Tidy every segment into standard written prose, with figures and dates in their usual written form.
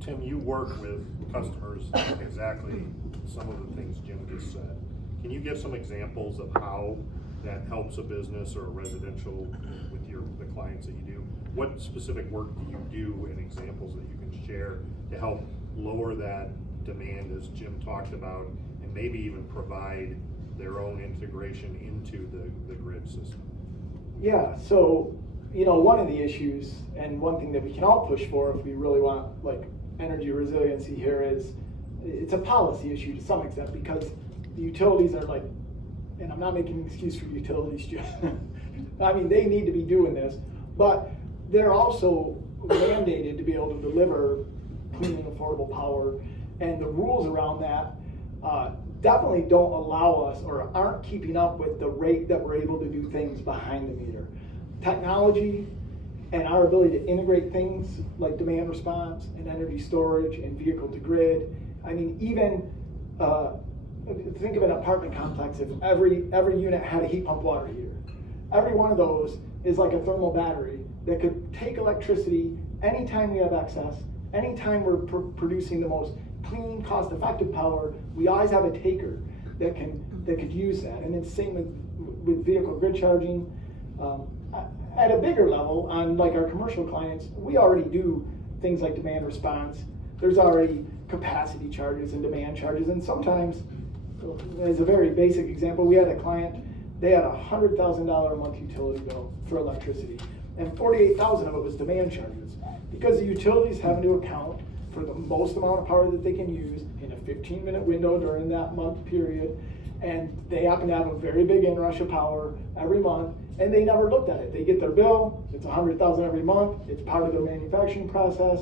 Tim, you work with customers exactly some of the things Jim just said. Can you give some examples of how that helps a business or a residential with the clients that you do? What specific work do you do and examples that you can share to help lower that demand as Jim talked about, and maybe even provide their own integration into the grid system? Yeah, so, one of the issues and one thing that we can all push for if we really want energy resiliency here is it's a policy issue to some extent, because the utilities are and I'm not making an excuse for utilities, Jim. I mean, they need to be doing this, but they're also mandated to be able to deliver clean and affordable power, and the rules around that definitely don't allow us or aren't keeping up with the rate that we're able to do things behind the meter. Technology and our ability to integrate things like demand response and energy storage and vehicle to grid. I mean, even think of an apartment complex. If every unit had a heat pump water heater, every one of those is like a thermal battery that could take electricity anytime we have excess, anytime we're producing the most clean, cost-effective power. We always have a taker that could use that. And it's the same with vehicle grid charging. At a bigger level, on our commercial clients, we already do things like demand response. There's already capacity charges and demand charges, and sometimes, as a very basic example, we had a client, they had a $100,000 a month utility bill for electricity, and $48,000 of it was demand charges, because the utilities having to account for the most amount of power that they can use in a 15-minute window during that month period, and they happen to have a very big inrush of power every month, and they never looked at it. They get their bill, it's $100,000 every month, it's part of their manufacturing process.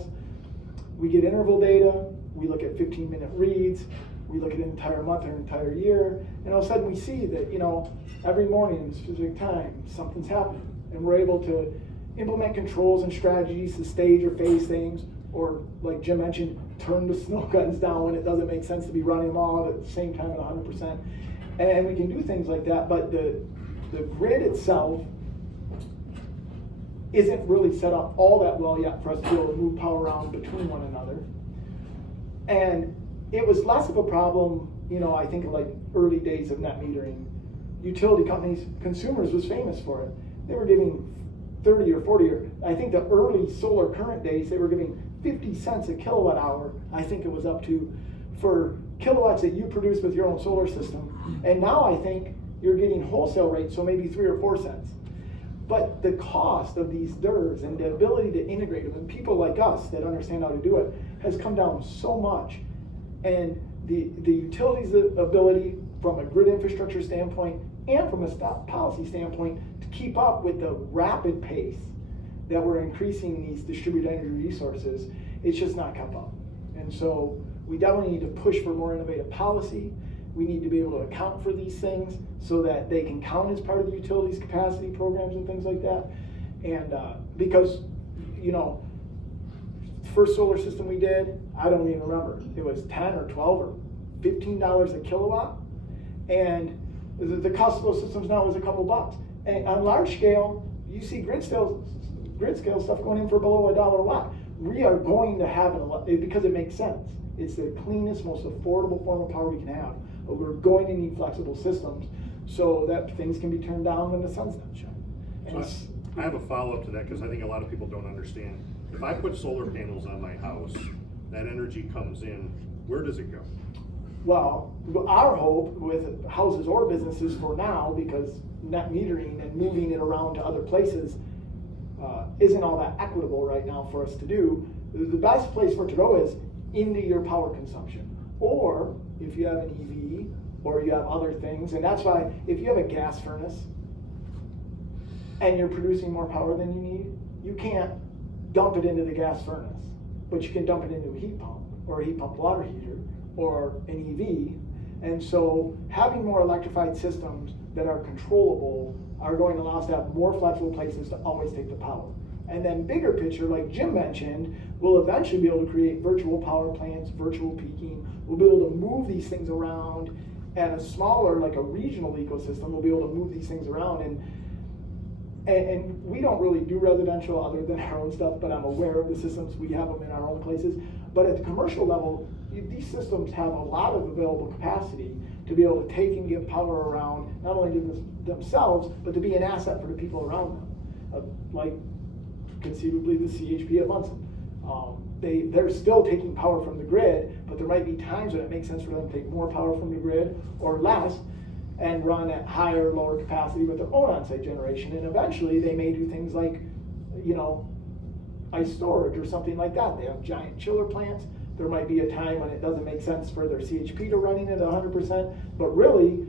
We get interval data, we look at 15-minute reads, we look at an entire month or an entire year, and all of a sudden we see that, every morning at a specific time, something's happening, and we're able to implement controls and strategies to stage or phase things, or like Jim mentioned, turn the snow guns down when it doesn't make sense to be running them all at the same time at 100%. And we can do things like that, but the grid itself isn't really set up all that well yet for us to be able to move power around between one another. And it was less of a problem, I think of early days of net metering. Utility companies, consumers was famous for it. They were giving 30 or 40, or I think the early solar current days, they were giving 50 cents a kilowatt hour, I think it was up to, for kilowatts that you produce with your own solar system. And now I think you're getting wholesale rates, so maybe 3 or 4 cents. But the cost of these DERs and the ability to integrate them, and people like us that understand how to do it, has come down so much. And the utilities' ability from a grid infrastructure standpoint and from a policy standpoint to keep up with the rapid pace that we're increasing these distributed energy resources, it's just not kept up. And so we definitely need to push for more innovative policy. We need to be able to account for these things so that they can count as part of the utilities capacity programs and things like that. And because, first solar system we did, I don't even remember. It was 10 or 12 or $15 a kilowatt. And the cost of those systems now is a couple bucks. And on large scale, you see grid scale stuff going in for below $1 a watt. We are going to have it because it makes sense. It's the cleanest, most affordable form of power we can have. But we're going to need flexible systems so that things can be turned down when the sun's not shining. So I have a follow-up to that, because I think a lot of people don't understand. If I put solar panels on my house, that energy comes in, where does it go? Well, our hope with houses or businesses for now, because net metering and moving it around to other places isn't all that equitable right now for us to do, the best place for it to go is into your power consumption. Or if you have an EV or you have other things, and that's why if you have a gas furnace and you're producing more power than you need, you can't dump it into the gas furnace, but you can dump it into a heat pump or a heat pump water heater or an EV. And so having more electrified systems that are controllable are going to allow us to have more flexible places to always take the power. And then bigger picture, like Jim mentioned, we'll eventually be able to create virtual power plants, virtual peaking. We'll be able to move these things around at a smaller, like a regional ecosystem. We'll be able to move these things around. And And we don't really do residential other than our own stuff, but I'm aware of the systems, we have them in our own places. But at the commercial level, these systems have a lot of available capacity to be able to take and give power around, not only to themselves, but to be an asset for the people around them. Like conceivably the CHP at Munson. They're still taking power from the grid, but there might be times when it makes sense for them to take more power from the grid or less and run at higher, lower capacity with their own on-site generation. And eventually they may do things like, ice storage or something like that. They have giant chiller plants. There might be a time when it doesn't make sense for their CHP to run it at 100%, but really,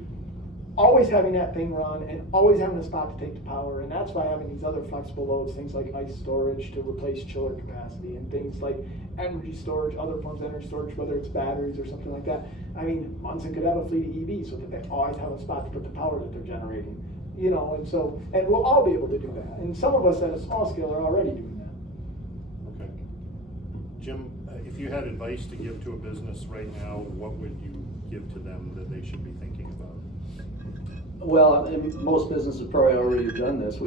always having that thing run and always having a spot to take the power, and that's why having these other flexible loads, things like ice storage to replace chiller capacity, and things like energy storage, other forms of energy storage, whether it's batteries or something like that. I mean, Munson could have a fleet of EVs so that they always have a spot to put the power that they're generating, and we'll all be able to do that. And some of us at a small scale are already doing that. Okay. Jim, if you had advice to give to a business right now, what would you give to them that they should be thinking about? Well, and most businesses probably already have done this.